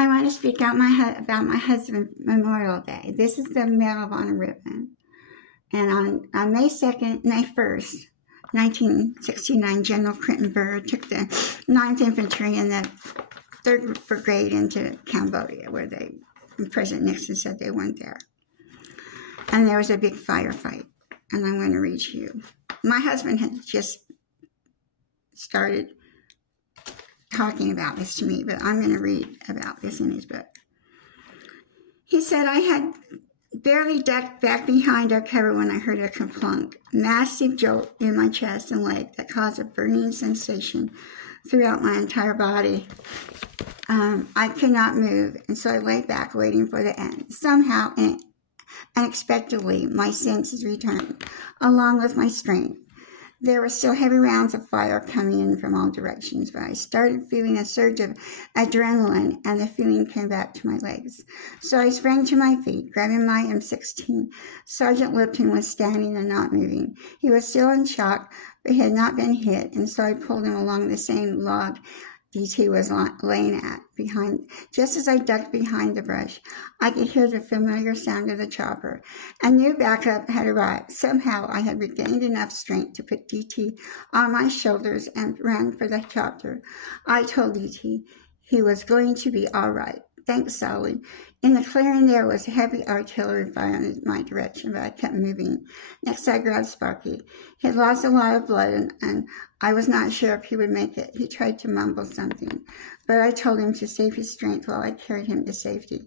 I want to speak out about my husband's Memorial Day. This is the Medal of Honor ribbon. And on May 1st, 1969, General Clinton Bird took the 9th Infantry and the 3rd Brigade into Cambodia, where President Nixon said they went there. And there was a big firefight. And I'm going to read to you. My husband had just started talking about this to me, but I'm going to read about this in his book. He said, I had barely ducked back behind our cover when I heard a kerplunk, massive jolt in my chest and leg that caused a burning sensation throughout my entire body. I could not move, and so I lay back waiting for the end. Somehow, unexpectedly, my senses returned, along with my strength. There were still heavy rounds of fire coming in from all directions, but I started feeling a surge of adrenaline, and the feeling came back to my legs. So I sprang to my feet, grabbing my M16. Sergeant Lipton was standing and not moving. He was still in shock, but he had not been hit, and so I pulled him along the same log DT was laying at behind. Just as I ducked behind the brush, I could hear the familiar sound of the chopper. A new backup had arrived. Somehow I had regained enough strength to put DT on my shoulders and ran for the chopper. I told DT he was going to be all right. Thanks, Sally. In the clearing there was heavy artillery fire in my direction, but I kept moving. Next I grabbed Sparky. He had lost a lot of blood, and I was not sure if he would make it. He tried to mumble something, but I told him to save his strength while I carried him to safety.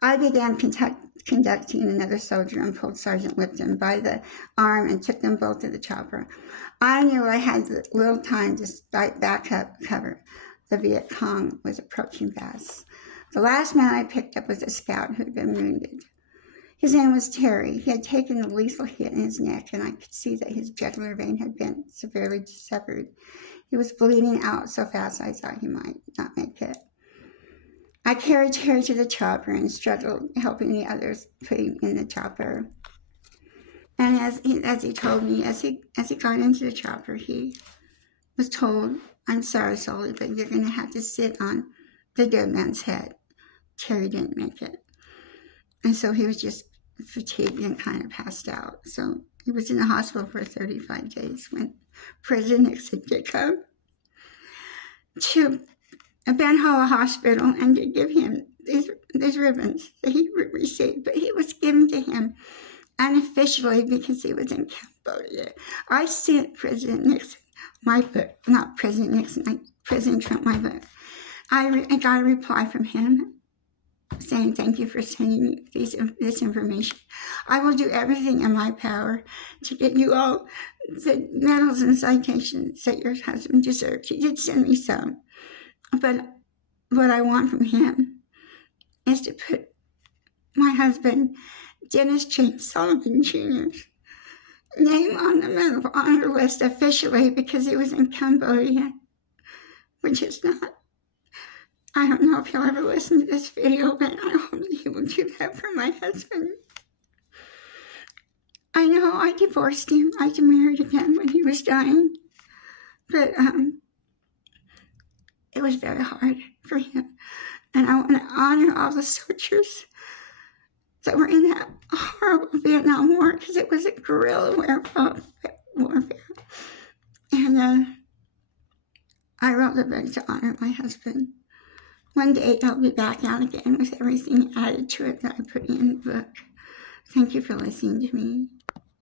I began conducting another soldier and pulled Sergeant Lipton by the arm and took them both to the chopper. I knew I had little time to start backup cover. The Viet Cong was approaching fast. The last man I picked up was a scout who had been wounded. His name was Terry. He had taken a lethal hit in his neck, and I could see that his jugular vein had been severely severed. He was bleeding out so fast I thought he might not make it. I carried Terry to the chopper and struggled, helping the others put him in the chopper. And as he told me, as he got into the chopper, he was told, "I'm sorry, Sully, but you're going to have to sit on the dead man's head." Terry didn't make it. And so he was just fatigued and kind of passed out. So he was in the hospital for 35 days when President Nixon did come to Ben Hall Hospital and to give him these ribbons that he received. But he was given to him unofficially because he was in Cambodia. I sent President Nixon my book, not President Nixon, President Trump my book. I got a reply from him saying, "Thank you for sending me this information. I will do everything in my power to get you all the medals and citations that your husband deserves." He did send me some, but what I want from him is to put my husband, Dennis James Sullivan Jr.'s name on the Medal of Honor list officially because he was in Cambodia, which is not. I don't know if he'll ever listen to this video, but I hope that he will do that for my husband. I know I divorced him. I married again when he was dying, but it was very hard for him. And I want to honor all the soldiers that were in that horrible Vietnam War, because it was a guerrilla warfare. And I wrote the book to honor my husband. One day I'll be back out again with everything added to it that I put in the book. Thank you for listening to me.